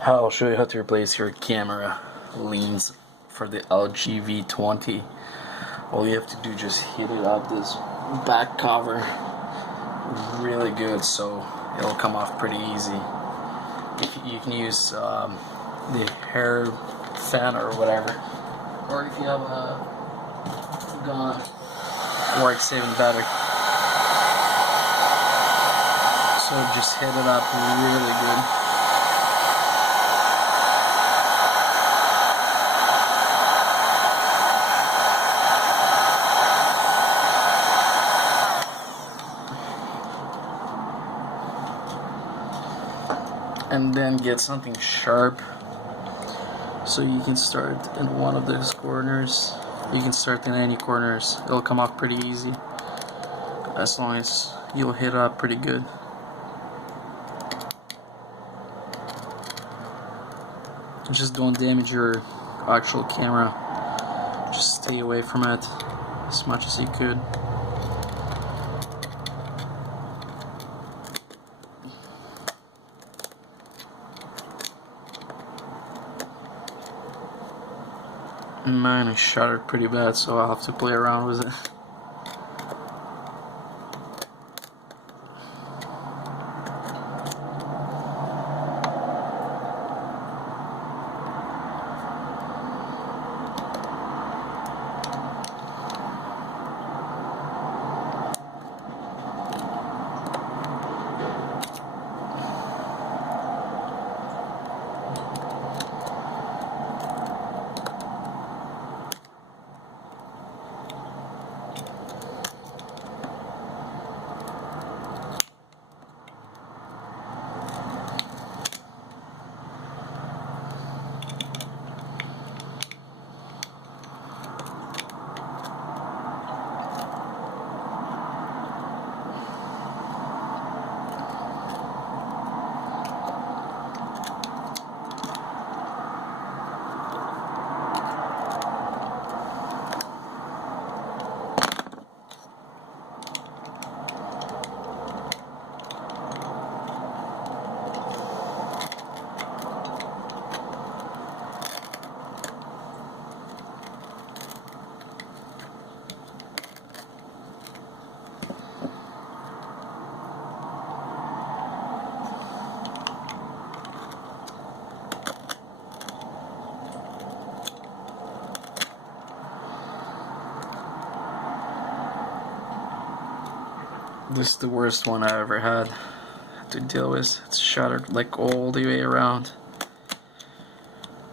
I'll show you how to replace your camera lens for the LG V20. All you have to do, just hit it up this back cover really good so it'll come off pretty easy. You can use the hair fan or whatever, or if you have a gun, works even better. So just hit it up really good. And then get something sharp so you can start in one of those corners. You can start in any corners, it'll come off pretty easy as long as you'll hit it up pretty good. Just don't damage your actual camera, just stay away from it as much as you could. Mine is shuttered pretty bad, so I'll have to play around with it. This is the worst one I ever had to deal with. It's shattered like all the way around.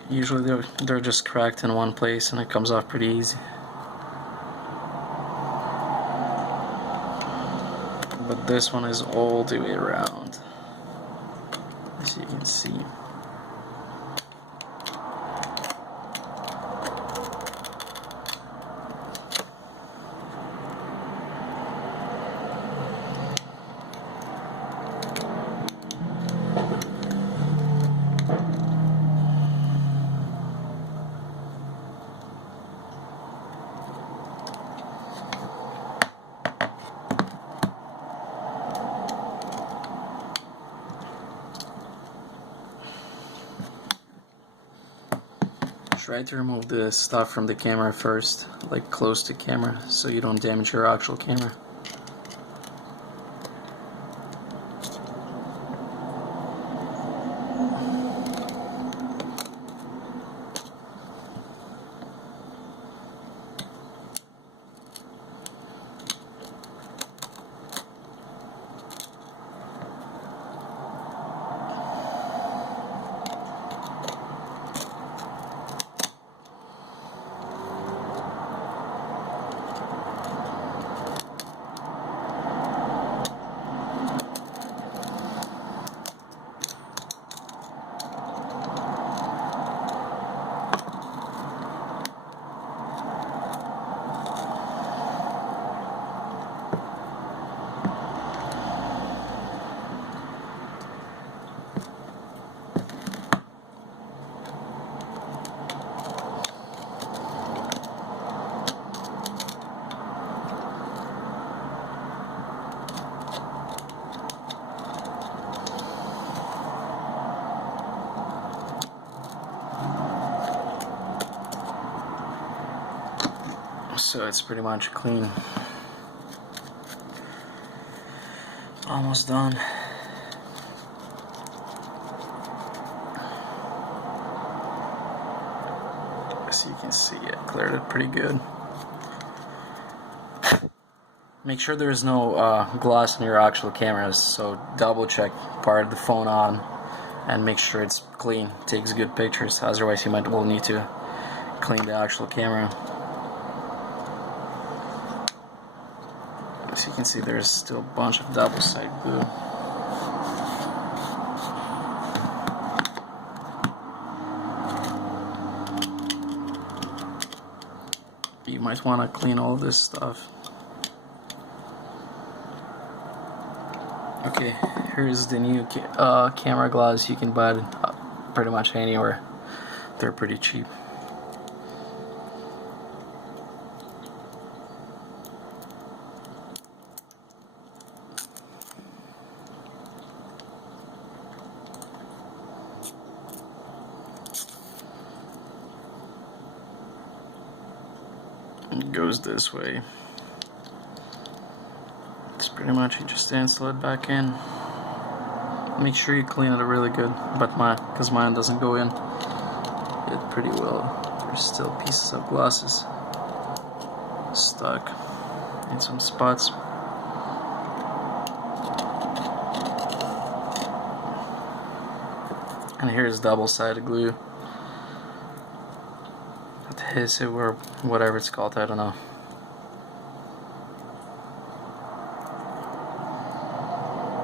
Usually they're just cracked in one place and it comes off pretty easy. But this one is all the way around, as you can see. Try to remove the stuff from the camera first, like close to camera, so you don't damage your actual camera. So it's pretty much clean. Almost done. As you can see, it cleared it pretty good. Make sure there's no gloss in your actual cameras, so double check part of the phone on and make sure it's clean, takes good pictures, otherwise you might well need to clean the actual camera. As you can see, there's still a bunch of double-sided glue. You might want to clean all this stuff. Okay, here's the new camera gloves. You can buy it pretty much anywhere. They're pretty cheap. It goes this way. It's pretty much, you just install it back in. Make sure you clean it really good, but because mine doesn't go in it pretty well. There's still pieces of glasses stuck in some spots. And here's double-sided glue. Adhesive or whatever it's called, I don't know.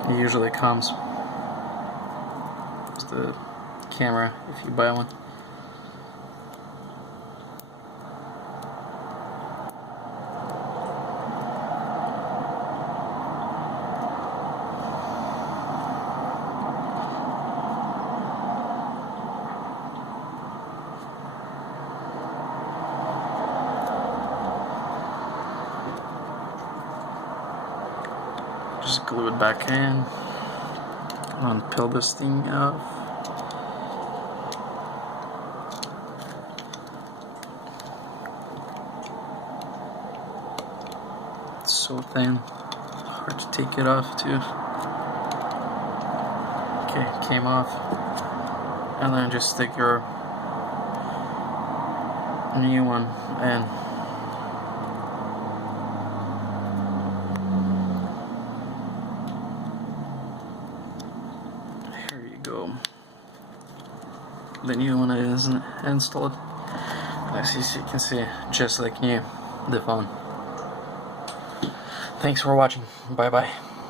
It usually comes with the camera if you buy one. Just glue it back in. Peel this thing off. It's so thin, hard to take it off too. Okay, it came off. And then just stick your new one in. Go. The new one is installed. As you can see, just like new, the phone. Thanks for watching. Bye bye.